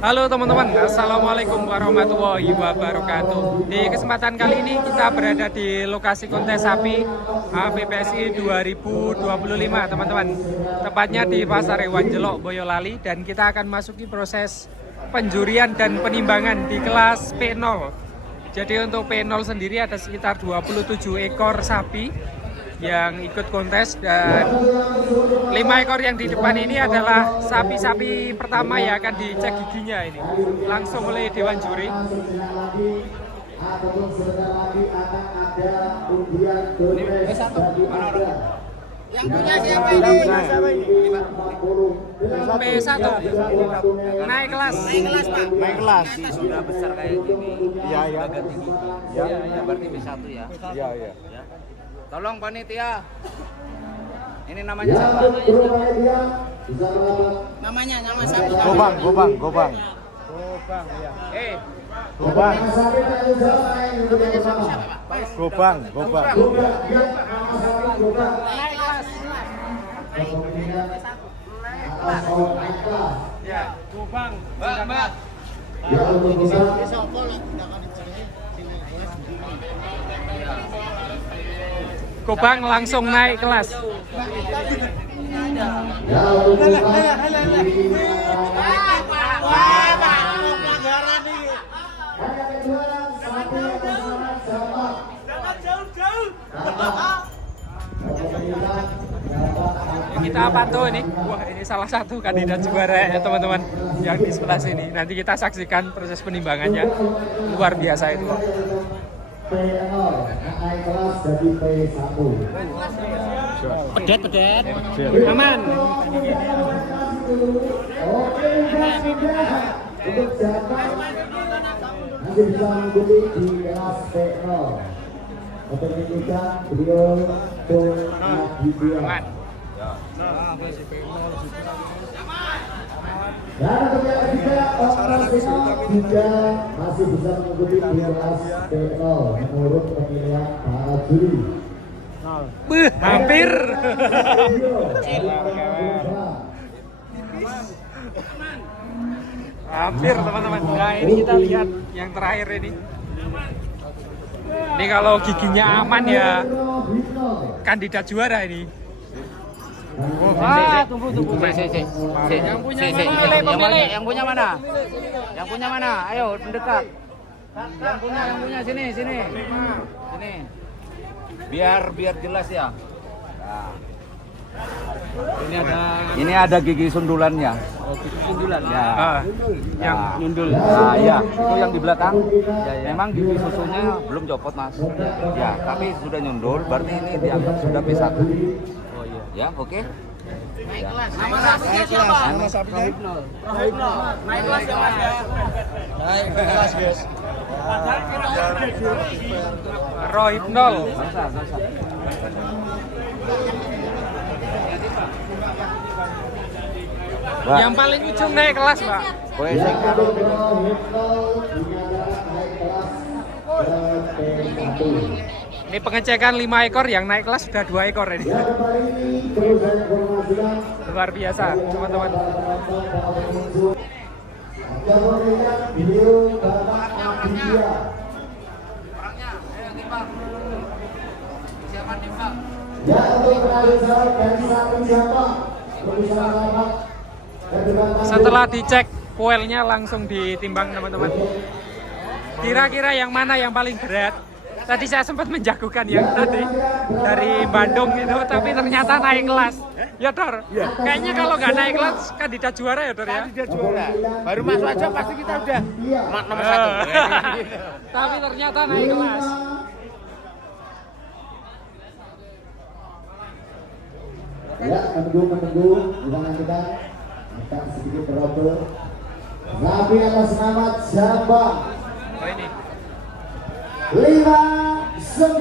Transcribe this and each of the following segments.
Halo teman-teman, assalamualaikum warahmatullahi wabarakatuh. Di kesempatan kali ini kita berada di lokasi kontes sapi PPSI 2025 teman-teman. Tepatnya di Pasar Hewan Jelok, Boyolali, dan kita akan masuki proses penjurian dan penimbangan di kelas P0. Jadi untuk P0 sendiri ada sekitar 27 ekor sapi yang ikut kontes, dan 5 ekor yang di depan ini adalah sapi-sapi pertama yang akan dicek giginya ini langsung oleh Dewan Juri. Yang punya siapa ini? P1 naik kelas. Naik kelas, Pak. Naik kelas. Sudah besar kayak gini. Iya, iya. Agak tinggi. Ya, Ya, berarti B1 ya. iya, iya. Ya. Tolong panitia. Ini namanya siapa? Nama sapi. Gobang. Gobang ya. Gobang. Ya, Gobang. Mbak. Gobang langsung naik kelas. Kita pantau ini. Wah, ini salah satu kandidat juara ya teman-teman yang di sebelah sini. Nanti kita saksikan proses penimbangannya. Luar biasa itu. Pedet. Aman. Nanti bisa mengikuti di kelas P0. Untuk menunjukkan beliau Aman. dan untuk yang ketiga, kelas P0 juga masih bisa mengikuti di kelas P0 menurut penilaian para juri. Hampir. Hampir teman-teman. Nah, ini kita lihat yang terakhir ini. Ini kalau giginya aman ya kandidat juara ini. Tunggu. Yang punya Yang punya mana? Yang punya mana? Ayo mendekat. Yang punya sini. Sini. Biar jelas ya. Nah. Ini ada gigi sundulannya. Gigi sundulan. Ya. Yang nyundul. Nah, ya, itu yang di belakang. Memang gigi susunya belum copot, Mas. Ya, tapi sudah nyundul, berarti ini dianggap sudah P1. Oh iya. Ya, oke. Naik kelas. Nama sapinya siapa? Nama sapinya? Naik kelas ya, Mas ya. Naik kelas, guys. Rohipnol. Yang paling ujung naik kelas, Pak. Ini pengecekan 5 ekor, yang naik kelas sudah 2 ekor ini. Luar biasa, teman-teman. Setelah dicek poelnya langsung ditimbang teman-teman. Kira-kira yang mana yang paling berat? Tadi saya sempat menjagokan yang tadi dari Bandung itu, tapi ternyata naik kelas. Ya Dor, kayaknya kalau nggak naik kelas kandidat juara ya Dor ya? Kandidat juara. Baru masuk aja pasti kita udah nomor 1. Tapi ternyata naik kelas. Ya, menunggu, jangan kita agak sedikit berobel. Sapi atas nama Jambang. Oh, ini 596.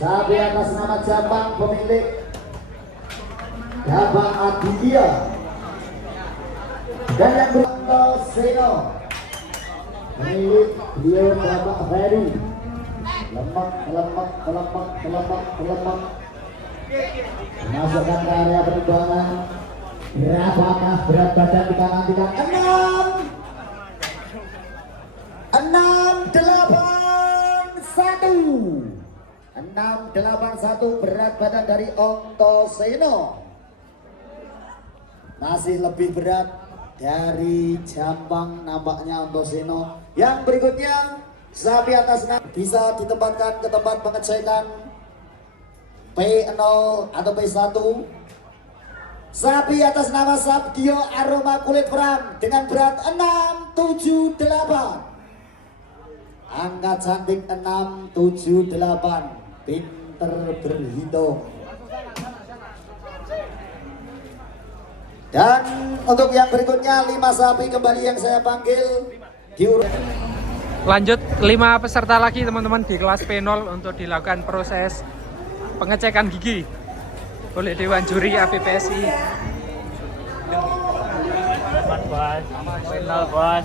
Sapi atas nama Jambang pemilik Jambang Aditya. Dan yang bertanggal Seno milik beliau Bapak Ferry. Lemak. Masukkan ke area penimbangan. Berapakah berat badan kita nantikan? 681 berat badan dari Ontoseno. Masih lebih berat dari Jambang nampaknya Ontoseno. Yang berikutnya sapi atas nama bisa ditempatkan ke tempat pengecekan P0 atau P1. Sapi atas nama Sabdio Aroma Kulit Pram dengan berat 678. Angka cantik 678. Pinter berhitung. Dan untuk yang berikutnya 5 sapi kembali yang saya panggil diurut. Lanjut 5 peserta lagi teman-teman di kelas P0 untuk dilakukan proses pengecekan gigi oleh Dewan Juri APPSI.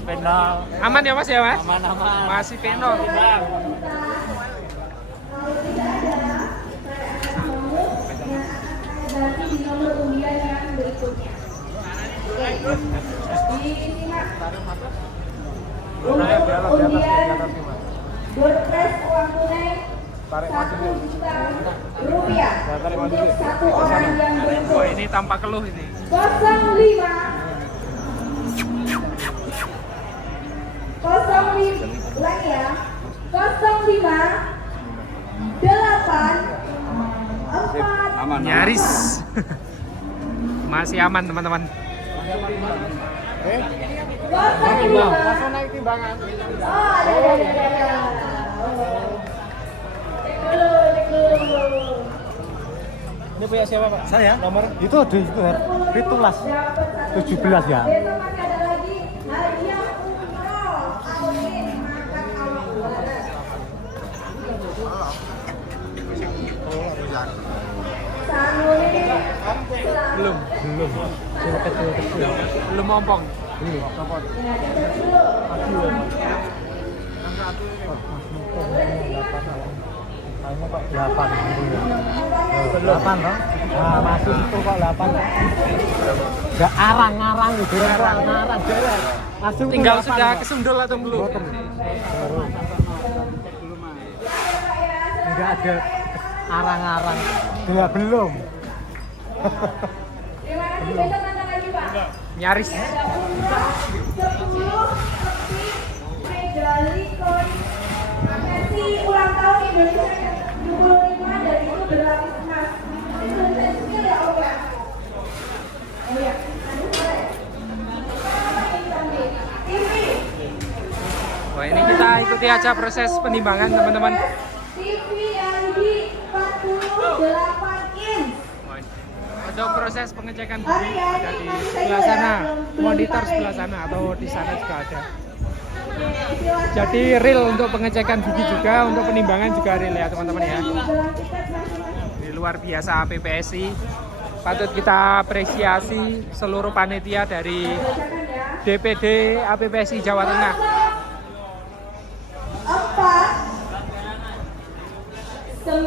Penal. Aman ya Mas ya Mas? Aman. Masih P0. Berarti di nomor undian yang berikutnya. Disimak. Untuk undian door prize uang tunai Rp1.000.000 untuk satu orang yang beruntung. Oh ini tanpa keluh ini. 05 lagi ya. 05 8 4 Nyaris. Masih aman teman-teman. 05 Langsung naik timbangan. Oh, ada. Cek dulu. Ini punya siapa Pak? Saya Nomor itu di situ Ritulas 17 ya. Besok masih ada lagi hadiah umroh. Amin, makan awak waras. Sanuri. Belum ompong. Kayaknya kok 8 gitu ya. 8 loh. Nah, masuk itu kok 8. Enggak arang-arang gitu, arang-arang jalan. Masuk Tinggal 8, sudah Pak. kesundul atau belum? Enggak ada arang-arang. Ya belum. Terima kasih, besok nonton lagi Pak. Nyaris. 10 medali koin Messi ulang tahun Indonesia ke-75 dan itu berlapis emas. Itu sensitif ya Allah. Oh ya. TV. Wah ini kita ikuti aja proses penimbangan teman-teman. TV LG 48 inch. Untuk proses pengecekan gigi ada di sebelah sana, monitor sebelah sana atau di sana juga ada. Jadi real untuk pengecekan gigi juga, untuk penimbangan juga real ya teman-teman ya. Ini luar biasa APPSI. Patut kita apresiasi seluruh panitia dari DPD APPSI Jawa Tengah. 4 9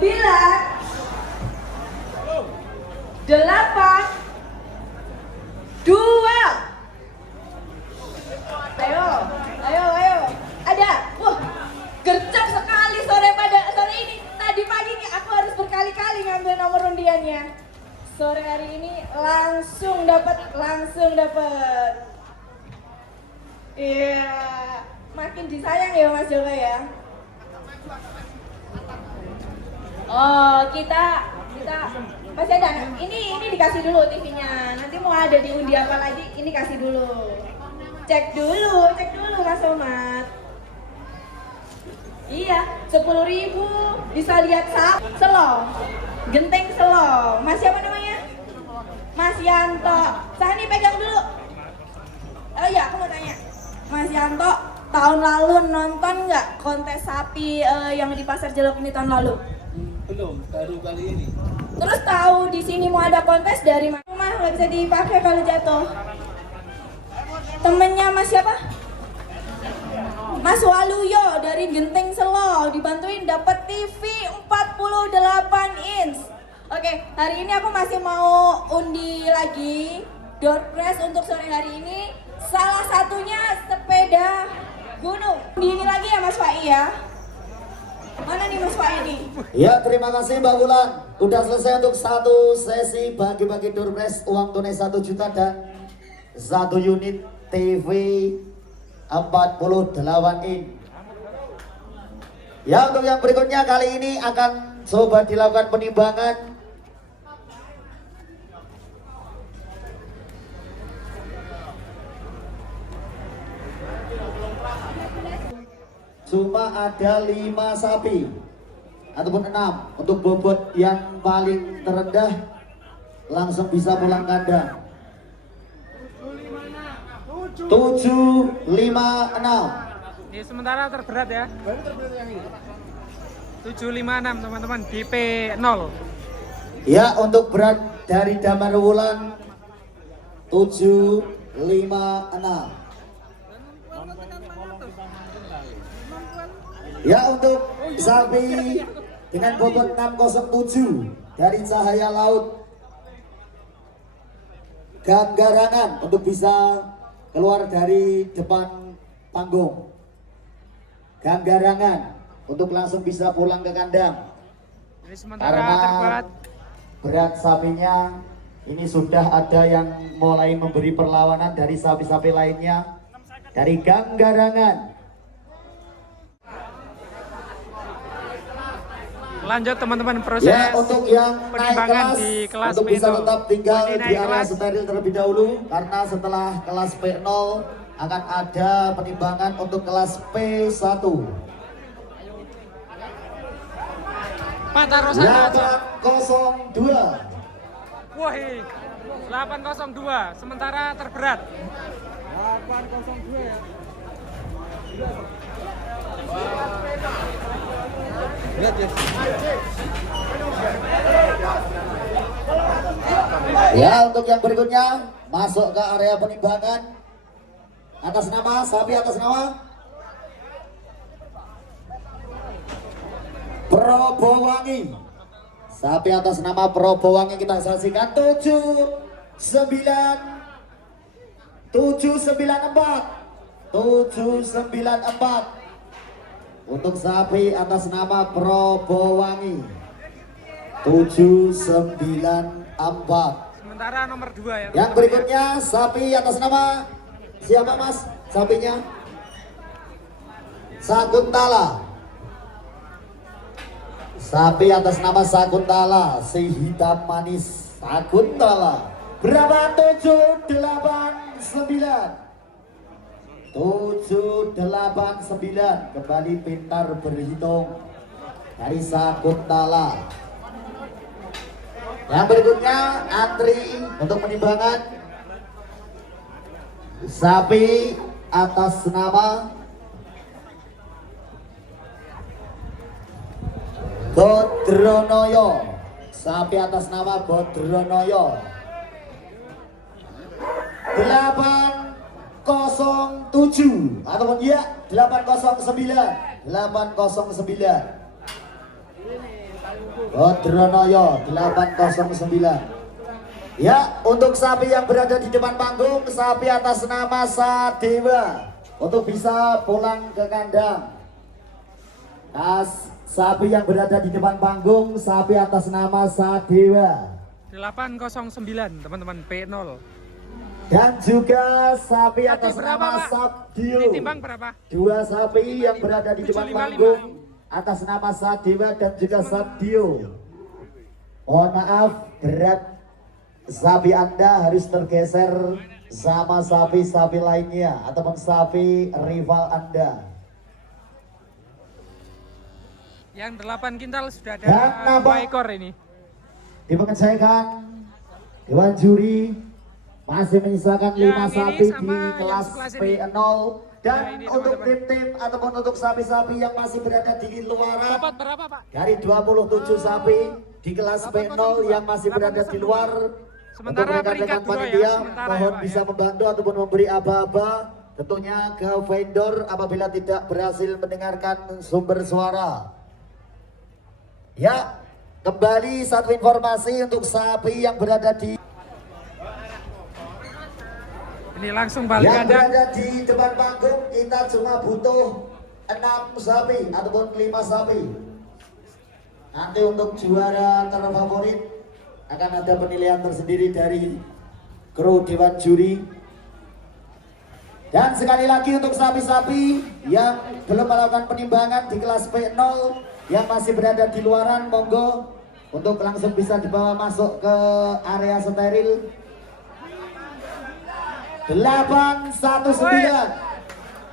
8 2 Ayo. Ada. Wah, gercep sekali sore ini. Tadi pagi nih aku harus berkali-kali ngambil nomor undiannya. Sore hari ini langsung dapat. Iya, makin disayang ya Mas Joko ya. Oh, kita masih ada. Ini dikasih dulu TV-nya. Nanti mau ada di undi apa lagi? Ini kasih dulu. Cek dulu Mas Somad. Iya, 10.000 bisa lihat selong. Genteng selong. Mas siapa namanya? Mas Yanto. Sani pegang dulu. Oh iya, aku mau tanya. Mas Yanto, tahun lalu nonton nggak kontes sapi yang di Pasar Jelok ini tahun lalu? Belum, baru kali ini. Terus tahu di sini mau ada kontes dari mana? Rumah nggak bisa dipakai kalau jatuh. Temennya Mas siapa? Mas Waluyo dari Genteng Selo dibantuin dapat TV 48 inch. Oke, hari ini aku masih mau undi lagi door prize untuk sore hari ini. Salah satunya sepeda gunung. Undi ini lagi ya Mas Fai ya. Mana nih Mas Fai ini? Ya, terima kasih Mbak Wulan. Udah selesai untuk satu sesi bagi-bagi door prize uang tunai 1 juta dan 1 unit TV 48 in. Ya, untuk yang berikutnya kali ini akan coba dilakukan penimbangan. Cuma ada 5 sapi ataupun 6. Untuk bobot yang paling terendah langsung bisa pulang kandang. 756. Ini sementara terberat ya. 756 teman-teman, DP 0. Ya, untuk berat dari Damar Wulan 756. Ya, untuk sapi dengan bobot 607 dari Cahaya Laut Ganggarangan untuk bisa keluar dari depan panggung. Ganggarangan untuk langsung bisa pulang ke kandang. Ini sementara Karena terberat. berat sapinya ini sudah ada yang mulai memberi perlawanan dari sapi-sapi lainnya dari Ganggarangan. Lanjut teman-teman proses Ya, untuk yang naik penimbangan kelas, di kelas untuk bisa P0. tetap tinggal Ini di naik area kelas. steril terlebih dahulu karena setelah kelas P0 akan ada penimbangan untuk kelas P1. Pak taruh sana aja. 802. Wah, 802 sementara terberat. Ya, untuk yang berikutnya masuk ke area penimbangan. Atas nama sapi, atas nama Probowangi. Sapi atas nama Probowangi kita saksikan 794. Untuk sapi atas nama Probowangi 794. Sementara nomor 2 ya. Yang berikutnya sapi atas nama siapa Mas? Sapinya Sakuntala. Sapi atas nama Sakuntala, si hitam manis Sakuntala. Berapa? 789. 789 kembali pintar berhitung dari Sakuntala. Yang berikutnya antri untuk penimbangan sapi atas nama Bodronoyo. Sapi atas nama Bodronoyo 807 ataupun ya 809. Bodronoyo 809. Ya, untuk sapi yang berada di depan panggung, sapi atas nama Sadewa untuk bisa pulang ke kandang. Sapi yang berada di depan panggung, sapi atas nama Sadewa. 809 teman-teman, P0. Dan juga sapi Tadi atas berapa, nama Pak? Sabdio. Ini timbang berapa? 2 sapi yang berada di depan 755. panggung atas nama Sadewa dan juga Sabdio. Mohon maaf, berat sapi Anda harus tergeser sama sapi-sapi lainnya ataupun sapi rival Anda. Yang 8 kintal sudah ada Dan nampak 2 ekor ini. dipengesakan Dewan Juri masih menyisakan 5 Yang ini sapi sama di yang kelas sebelah sini. P0 dan Nah, ini untuk teman-teman. tim-tim ataupun untuk sapi-sapi yang masih berada di luaran Dapat berapa, Pak? dari 27 sapi di kelas P0 yang masih berada di luar. Sementara Untuk rekan-rekan peringkat 2 ya, panitia sementara mohon ya, Pak, bisa ya. membantu ataupun memberi aba-aba tentunya ke vendor apabila tidak berhasil mendengarkan sumber suara. Ya, kembali satu informasi untuk sapi yang berada di Ini langsung balik yang kandang. berada di depan panggung. Kita cuma butuh 6 sapi ataupun 5 sapi. Nanti untuk juara terfavorit akan ada penilaian tersendiri dari kru dewan juri. Dan sekali lagi untuk sapi-sapi yang belum melakukan penimbangan di kelas P0 yang masih berada di luaran, monggo untuk langsung bisa dibawa masuk ke area steril. 819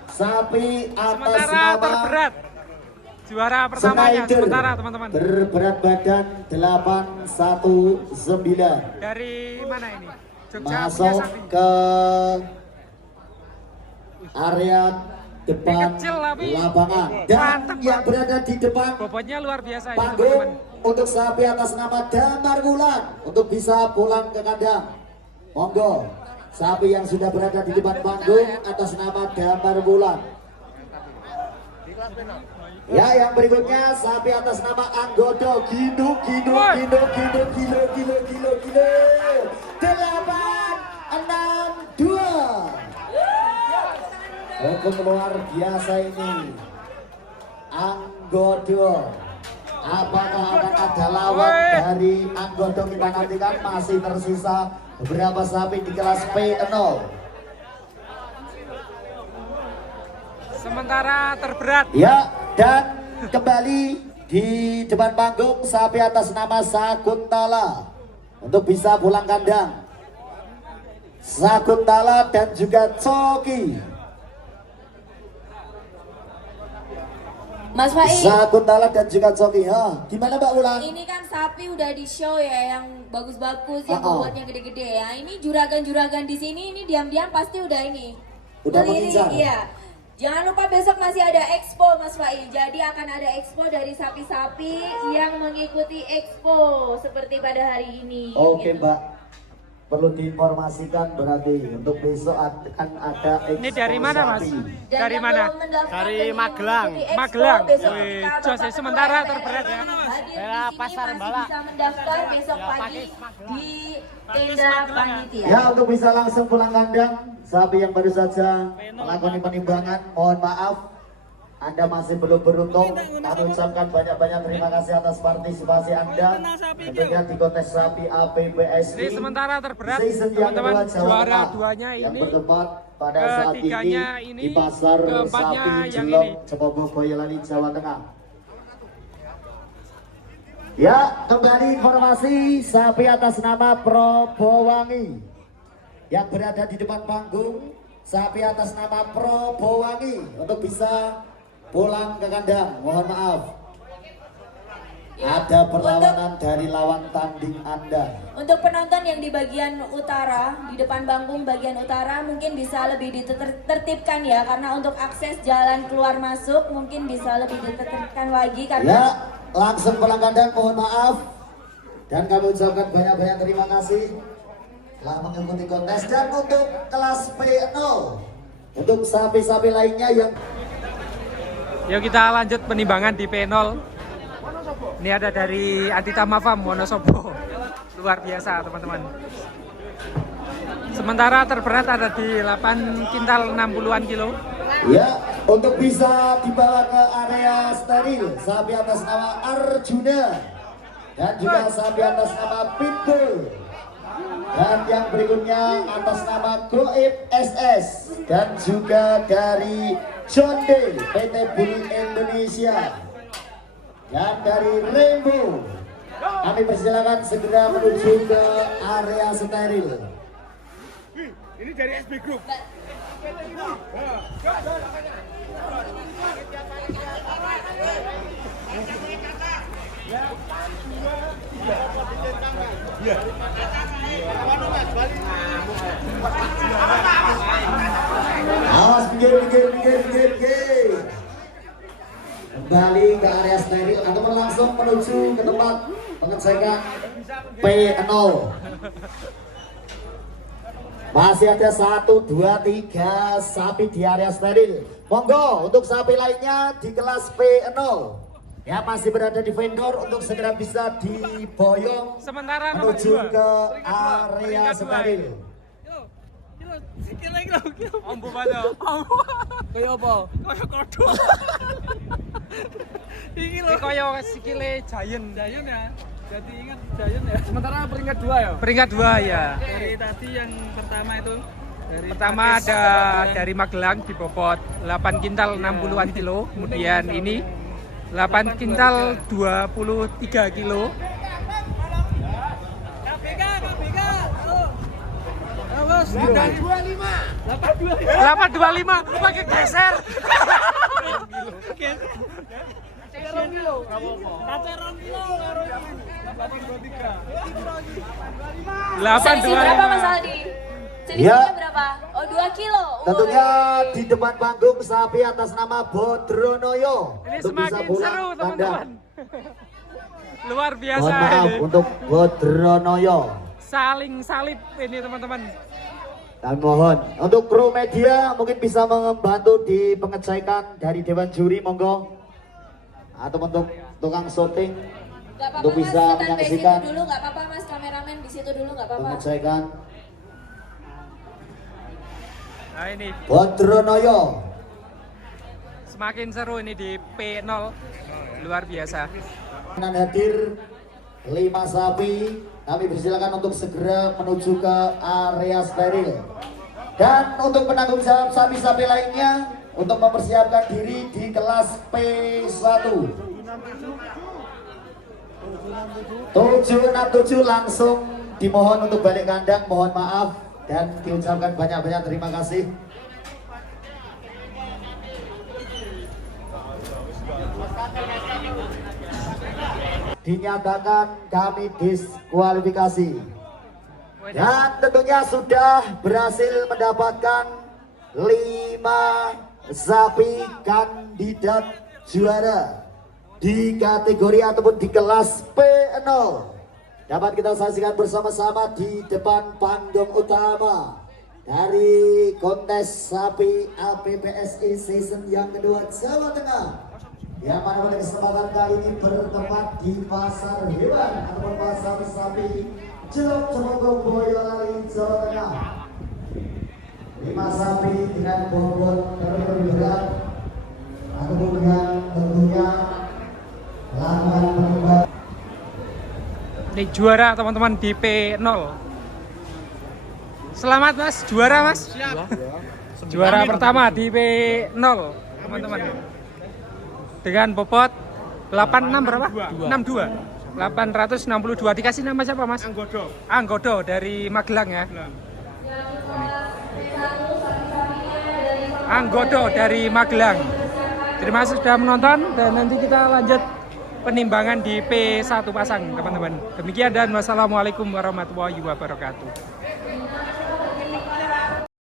sapi atas Sementara nama terberat juara pertamanya Snyder sementara teman-teman. berberat badan 819 Dari mana ini? Jogja punya masuk sapi. ke area depan kecil tapi lapangan dan mantep, yang Pak. berada di depan Bobotnya luar biasa ini panggung teman-teman. untuk sapi atas nama Damar Wulan untuk bisa pulang ke kandang. Monggo sapi yang sudah berada di depan panggung atas nama Damar Wulan. Ya, yang berikutnya sapi atas nama Anggodo Gino 862. Hukum luar biasa ini. Anggodo. Apakah akan ada lawan dari Anggodo? Kita nantikan, masih tersisa beberapa sapi di kelas P0. Sementara terberat Ya, dan kembali di depan panggung sapi atas nama Sakuntala untuk bisa pulang kandang. Sakuntala dan juga Coki. Mas Faiz, Sakuntala dan juga Coki. Ha, gimana Mbak Wulan? ini kan sapi udah di show ya, yang bagus-bagus, yang Oh. bobotnya gede-gede ya. Ini juragan-juragan di sini ini diam-diam pasti udah ini. Udah berdiri, mengincar. iya. Jangan lupa besok masih ada expo Mas Faiz. Jadi akan ada expo dari sapi-sapi yang mengikuti expo seperti pada hari ini. Oke gitu. Mbak, perlu diinformasikan berarti untuk besok akan ada Ini dari mana, Mas? sapi. Dan Dari yang mana? belum mendaftar Dari dan yang Magelang. mengikuti expo, Magelang. besok Wih, kita jos ya, Bapak sementara Ketua terberat ya. hadir di Daerah sini, Pasar masih Bala. bisa mendaftar besok pagi di tenda panitia. Ya, untuk bisa langsung pulang kandang, sapi yang baru saja melakukan penimbangan, mohon maaf, Anda masih belum beruntung. Kami ucapkan banyak-banyak terima kasih atas partisipasi Anda tentunya di kontes sapi APBSI Ini sementara terberat season yang teman-teman. kedua Jawa Juara Tengah duanya yang ini, bertempat pada saat ini ketiganya ini, di pasar keempatnya sapi yang Jelok, ini. Cepogo, Boyolali, Jawa Tengah. Ya, kembali informasi sapi atas nama Probowangi yang berada di depan panggung. Sapi atas nama Probowangi untuk bisa pulang ke kandang. Mohon maaf, ada perlawanan dari lawan tanding Anda. Untuk penonton yang di bagian utara, di depan panggung bagian utara mungkin bisa lebih ditertibkan ya, karena untuk akses jalan keluar masuk mungkin bisa lebih ditertibkan lagi Ya, karena langsung pulang kandang, mohon maaf. Dan kami ucapkan banyak-banyak terima kasih telah mengikuti kontes. Dan untuk kelas P0, untuk sapi-sapi lainnya yang Yuk kita lanjut penimbangan di P0. Ini ada dari Antitama Farm Wonosobo. Luar biasa teman-teman. Sementara terberat ada di 8 kintal 60-an kilo. ya, untuk bisa dibawa ke area steril, sapi atas nama Arjuna dan juga sapi atas nama Pitbull. Dan yang berikutnya atas nama Goib SS dan juga dari John Day PT Bull Indonesia dan dari Rainbow. Kami persilakan segera menuju ke area steril. Ini dari SB Group. Awas, pinggir. Kembali ke area steril atau langsung menuju ke tempat pengecekan P0. Masih ada 1, 2, 3 sapi di area steril. Monggo untuk sapi lainnya di kelas P0. yang masih berada di vendor untuk segera bisa diboyong Sementara nomor menuju 2. ke area steril. Ombo banget. Kayak apa? Kayak kodok. Iki lho kaya sikile Giant. Giant ya. Jadi ingat Giant ya. Sementara peringkat 2 ya. Peringkat 2 ya. Dari tadi yang pertama itu. Pertama ada dari Magelang di bobot 8 kintal 60-an kilo. Kemudian ini 8 kintal 23 kilo. KBK. Halo. Bos. 825 pakai geser. Cerong kilo. Cerong kilo karo iki. 823. Selisih berapa Mas Aldi? Selisihnya Ya. berapa? Oh 2 kilo. Tentunya di depan panggung sapi atas nama Bodronoyo Ini untuk bisa semakin pulang seru kandang. teman-teman. Luar biasa Mohon maaf ini. untuk Bodronoyo. Saling salib ini teman-teman. Dan mohon untuk kru media mungkin bisa membantu di pengecekan dari Dewan Juri, monggo. Atau untuk tukang syuting Gak apa-apa untuk Mas, bisa standby menyaksikan situ dulu gak apa-apa Mas, kameramen di situ dulu gak apa-apa. pengecekan Nah ini Bodronoyo. semakin seru ini di P0. Luar biasa. Dan hadir 5 sapi, kami persilakan untuk segera menuju ke area steril. Dan untuk penanggung jawab sapi-sapi lainnya untuk mempersiapkan diri di kelas P1 767 langsung dimohon untuk balik kandang, mohon maaf dan diucapkan banyak-banyak terima kasih. Dinyatakan kami diskualifikasi. Dan tentunya sudah berhasil mendapatkan 5 sapi kandidat juara di kategori ataupun di kelas P0. Dapat kita saksikan bersama-sama di depan panggung utama dari kontes sapi APPSI season yang kedua Jawa Tengah, yang mana pada kesempatan kali ini bertempat di pasar hewan ataupun pasar sapi Jelok Cemonggo Boyolali, Jawa Tengah. 5 sapi dengan bobot terlebih berat ataupun yang tentunya lakukan penyebab. Ini juara teman-teman di P0. Selamat Mas, juara Mas. Juara pertama di P0 teman-teman. Dengan bobot 86 berapa? 62. 862. Dikasih nama siapa Mas? Anggodo dari Magelang ya. Anggodo dari Magelang. Terima kasih sudah menonton dan nanti kita lanjut penimbangan di P1 pasang teman-teman. Demikian dan wassalamualaikum warahmatullahi wabarakatuh.